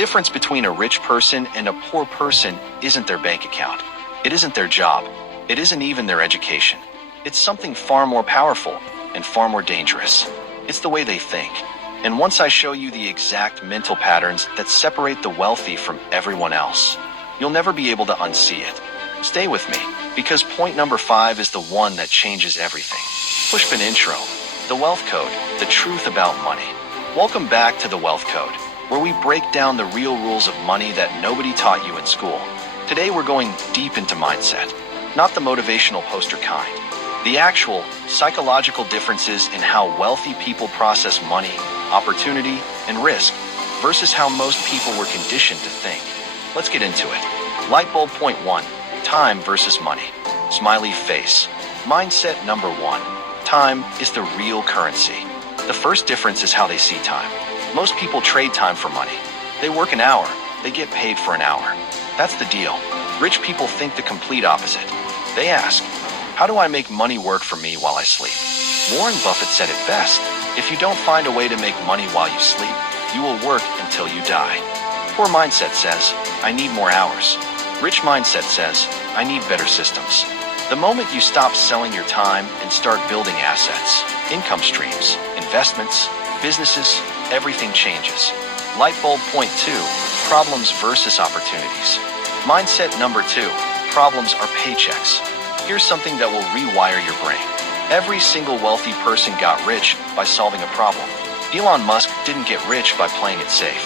Difference between a rich person and a poor person isn't their bank account. It isn't their job. It isn't even their education. It's something far more powerful and far more dangerous. It's the way they think. And once I show you the exact mental patterns that separate the wealthy from everyone else, you'll never be able to unsee it. Stay with me, because point number 5 is the one that changes everything. Pushpin intro. The Wealth Code, the truth about money. Welcome back to The Wealth Code, where we break down the real rules of money that nobody taught you in school. Today we're going deep into mindset, not the motivational poster kind. The actual psychological differences in how wealthy people process money, opportunity, and risk versus how most people were conditioned to think. Let's get into it. Lightbulb point 1, time versus money. Smiley face. Mindset number 1, time is the real currency. The first difference is how they see time. Most people trade time for money. They work an hour, they get paid for an hour. That's the deal. Rich people think the complete opposite. They ask, how do I make money work for me while I sleep? Warren Buffett said it best. If you don't find a way to make money while you sleep, you will work until you die. Poor mindset says, I need more hours. Rich mindset says, I need better systems. The moment you stop selling your time and start building assets, income streams, investments, businesses, everything changes. Lightbulb point 2, problems versus opportunities. Mindset number 2, problems are paychecks. Here's something that will rewire your brain. Every single wealthy person got rich by solving a problem. Elon Musk didn't get rich by playing it safe.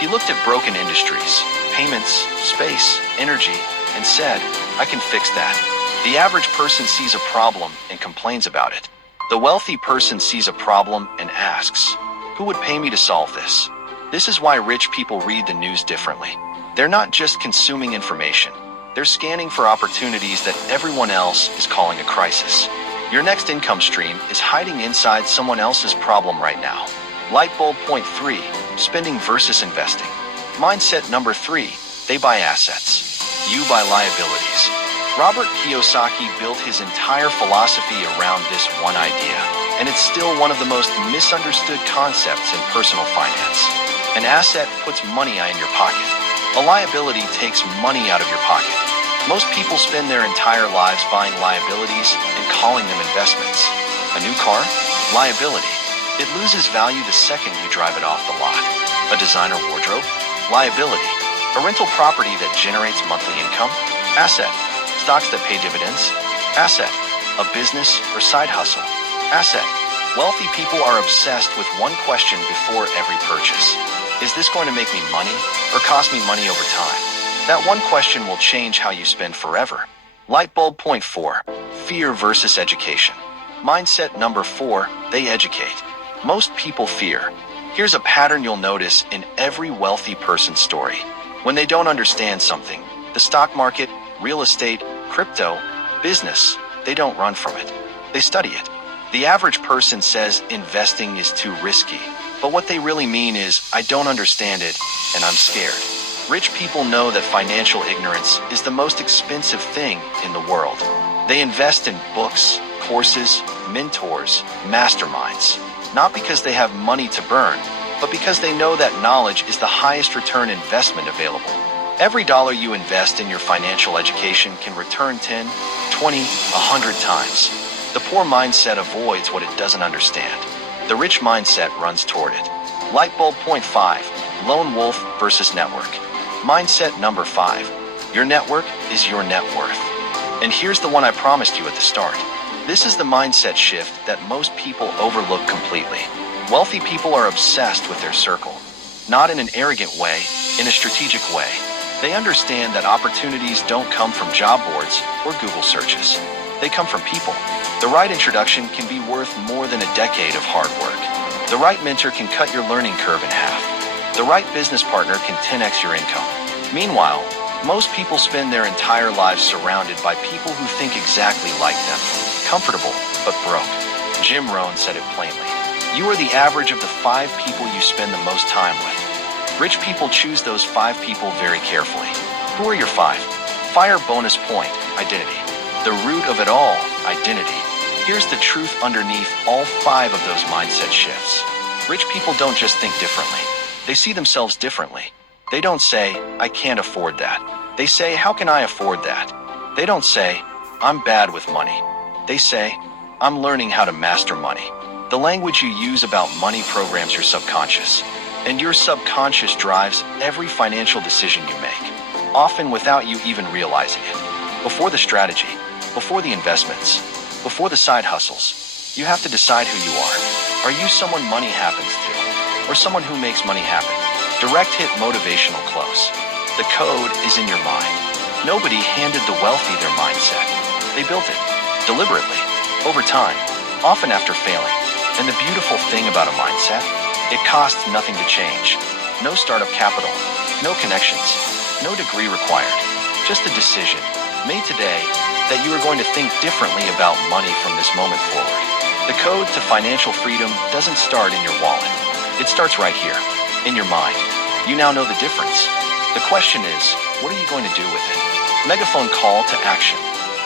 He looked at broken industries, payments, space, energy, and said, I can fix that. The average person sees a problem and complains about it. The wealthy person sees a problem and asks, who would pay me to solve this? This is why rich people read the news differently. They're not just consuming information. They're scanning for opportunities that everyone else is calling a crisis. Your next income stream is hiding inside someone else's problem right now. Lightbulb point 3, spending versus investing. Mindset number 3, they buy assets. You buy liabilities. Robert Kiyosaki built his entire philosophy around this one idea, and it's still one of the most misunderstood concepts in personal finance. An asset puts money in your pocket. A liability takes money out of your pocket. Most people spend their entire lives buying liabilities and calling them investments. A new car? Liability. It loses value the second you drive it off the lot. A designer wardrobe? Liability. A rental property that generates monthly income? Asset. Stocks that pay dividends? Asset. A business or side hustle? Asset. Wealthy people are obsessed with one question before every purchase. Is this going to make me money or cost me money over time? That one question will change how you spend forever. Lightbulb point 4, fear versus education. Mindset number 4, they educate. Most people fear. Here's a pattern you'll notice in every wealthy person's story. When they don't understand something, the stock market, real estate, crypto, business, they don't run from it. They study it. The average person says investing is too risky, but what they really mean is, I don't understand it, and I'm scared. Rich people know that financial ignorance is the most expensive thing in the world. They invest in books, courses, mentors, masterminds, not because they have money to burn, but because they know that knowledge is the highest return investment available. Every dollar you invest in your financial education can return 10, 20, 100 times. The poor mindset avoids what it doesn't understand. The rich mindset runs toward it. Lightbulb point 5, lone wolf versus network. Mindset number 5, your network is your net worth. And here's the one I promised you at the start. This is the mindset shift that most people overlook completely. Wealthy people are obsessed with their circle. Not in an arrogant way, in a strategic way. They understand that opportunities don't come from job boards or Google searches. They come from people. The right introduction can be worth more than a decade of hard work. The right mentor can cut your learning curve in half. The right business partner can 10x your income. Meanwhile, most people spend their entire lives surrounded by people who think exactly like them. Comfortable, but broke. Jim Rohn said it plainly. You are the average of the 5 people you spend the most time with. Rich people choose those 5 people very carefully. Who are your 5? Fire bonus point, identity. The root of it all, identity. Here's the truth underneath all 5 of those mindset shifts. Rich people don't just think differently. They see themselves differently. They don't say, I can't afford that. They say, how can I afford that? They don't say, I'm bad with money. They say, I'm learning how to master money. The language you use about money programs your subconscious, and your subconscious drives every financial decision you make, often without you even realizing it. Before the strategy, before the investments, before the side hustles, you have to decide who you are. Are you someone money happens to, or someone who makes money happen? Direct hit Motivational Close. The code is in your mind. Nobody handed the wealthy their mindset. They built it, deliberately, over time, often after failing. And the beautiful thing about a mindset, it costs nothing to change. No startup capital, no connections, no degree required. Just a decision, made today, that you are going to think differently about money from this moment forward. The code to financial freedom doesn't start in your wallet. It starts right here, in your mind. You now know the difference. The question is, what are you going to do with it? Megaphone call to action.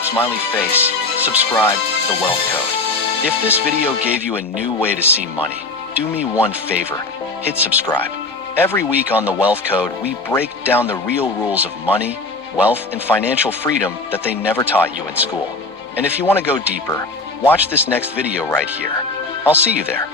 Smiley face. Subscribe, The Wealth Code. If this video gave you a new way to see money, do me one favor. Hit subscribe. Every week on The Wealth Code, we break down the real rules of money, wealth, and financial freedom that they never taught you in school. And if you want to go deeper, watch this next video right here. I'll see you there.